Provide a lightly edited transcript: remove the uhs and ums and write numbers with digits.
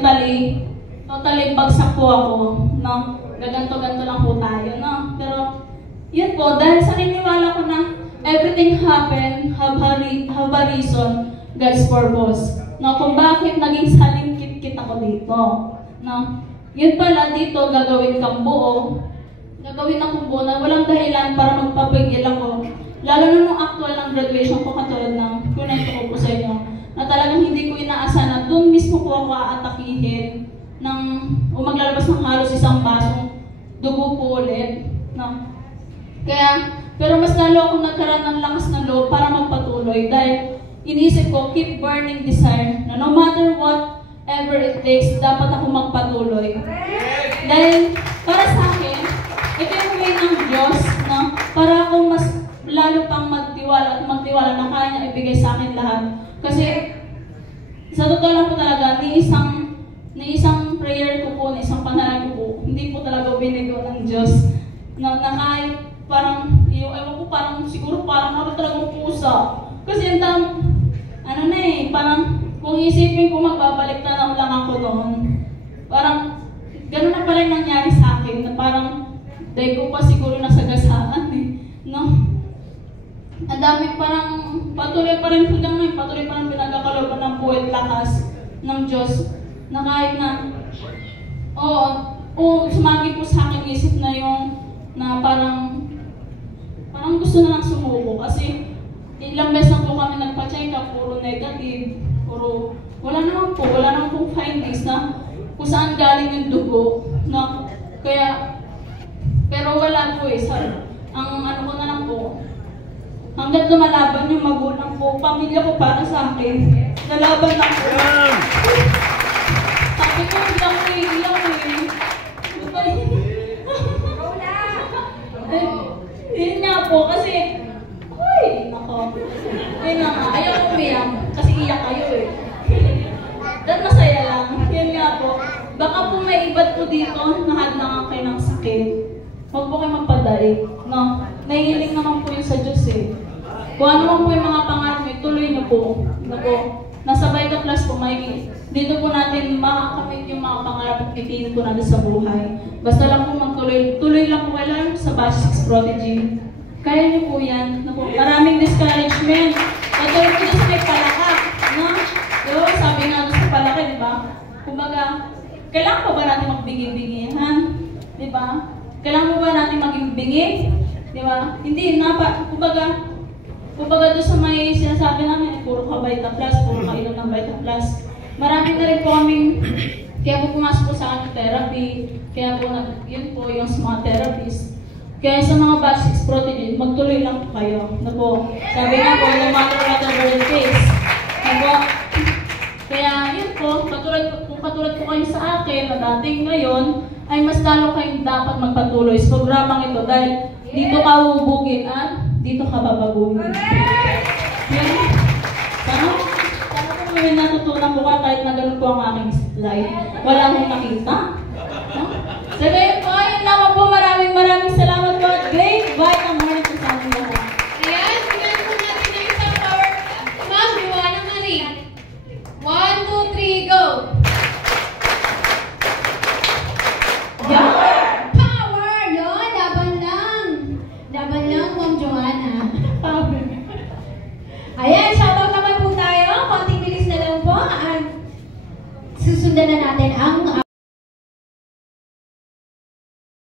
totally bagsak po ako, no? Gaganto-ganto lang po tayo, no? Pero, yun po, dahil sa niniwala ko na everything happen, have a reason, God's purpose. No? Kung bakit naging salingkit-kit ako dito, no? Yun pala, dito gagawin kang buo, gagawin akong buo na walang dahilan para magpapigil ako. Lalo na nung actual ng graduation ko, katulad ng kunento ko po sa inyo, na talagang hindi ko inaasahan na doon mismo po ako aatakihin o maglalabas ng halos isang basong dugo po ulit. No? Pero mas lalo akong nagkaroon ng lakas ng loob para magpatuloy dahil iniisip ko, keep burning desire na no matter whatever it takes, dapat ako magpatuloy. Dahil para sa akin, ito yung way ng Diyos, no? Para ako mas lalo pang magtiwala na kaya niya ibigay sa akin lahat. Kasi sa totoo lang po talaga, ni isang prayer ko po, ni isang panalangin ko po, hindi po talaga binigo ng Diyos. Na kahit parang, ewan ko parang, siguro parang ako talagang pusa. Kasi parang kung isipin ko magbabalik na lang ako noon, parang gano'n na pala yung nangyari sa akin, na parang dahil ko pa siguro nasagasaan no? Ang dami parang patuloy pa rin hanggang ngayon, patuloy pa rin pinagkakaloban ng buhay at lakas ng Diyos na kahit na sumagi po sa akin isip na na parang gusto na lang sumuko kasi ilang beses na po kami nagpa-check up, puro negative, wala naman pong findings na kung saan galing yung dugo, no? Pero wala po ang ano ko na lang po, hanggang lumalaban yung magulang ko, pamilya ko para sa akin, nalaban lang po. Sabi ko, hindi ako iiyak yun nga po, kasi yun na nga, ayaw ko umiyak, kasi iyak kayo Dahil masaya lang, yun nga po. Baka po may iba't po dito, nahadlangan kayo ng sakit. Huwag po kayo magpadali, no? Nahihiling naman po yun sa Diyos Kung ano man po yung mga pangarap nyo, tuloy nyo po. Nasa Baika Plus po, dito po natin makakamit yung mga pangarap at kitin po natin sa buhay. Basta lang po magtuloy, tuloy lang po, kailangan po sa Batch 6 Prodigy. Kaya nyo po yan. Maraming discouragement. Natulog ko sa may palaka. No? Diba? Sabi nga sa palaka, diba? Kumbaga, kailangan pa ba natin magbingi-bingihan? Diba? Kailangan pa ba natin maging bingi? Diba? Hindi, kumbaga doon sa may sinasabi namin, puro ka Baika Plus, puro ka inom ng Baika Plus. Marami na rin po kaming, kaya po pumasok po sa aming therapy, kaya po, yun po yung mga therapies. Kaya sa mga Batch 6 Prodigy, magtuloy lang po kayo. Sabi nga po, no matter whatever it takes. Kaya yun po, katulad po kayo sa akin, na dating ngayon, ay mas lalo kayong dapat magpatuloy sa programang ito dahil dito ka hubugin at dito ka babaguhin. Yun. Sana po may natutunan po ka kahit na ganun po ang aking slide. Wala akong nakita. No? So ngayon po, ayun naman po, maraming salamat po at great Baika morning po sa ating lahat. Ayan, sinan po natin ang isang power. Ma'am, Joanna Marie. 1, 2, 3, go! Power! Yun, laban lang. Laban lang, Ma'am Joanna. Power. Ayan, shoutout naman po tayo. Konting bilis na lang po. At susundan na natin ang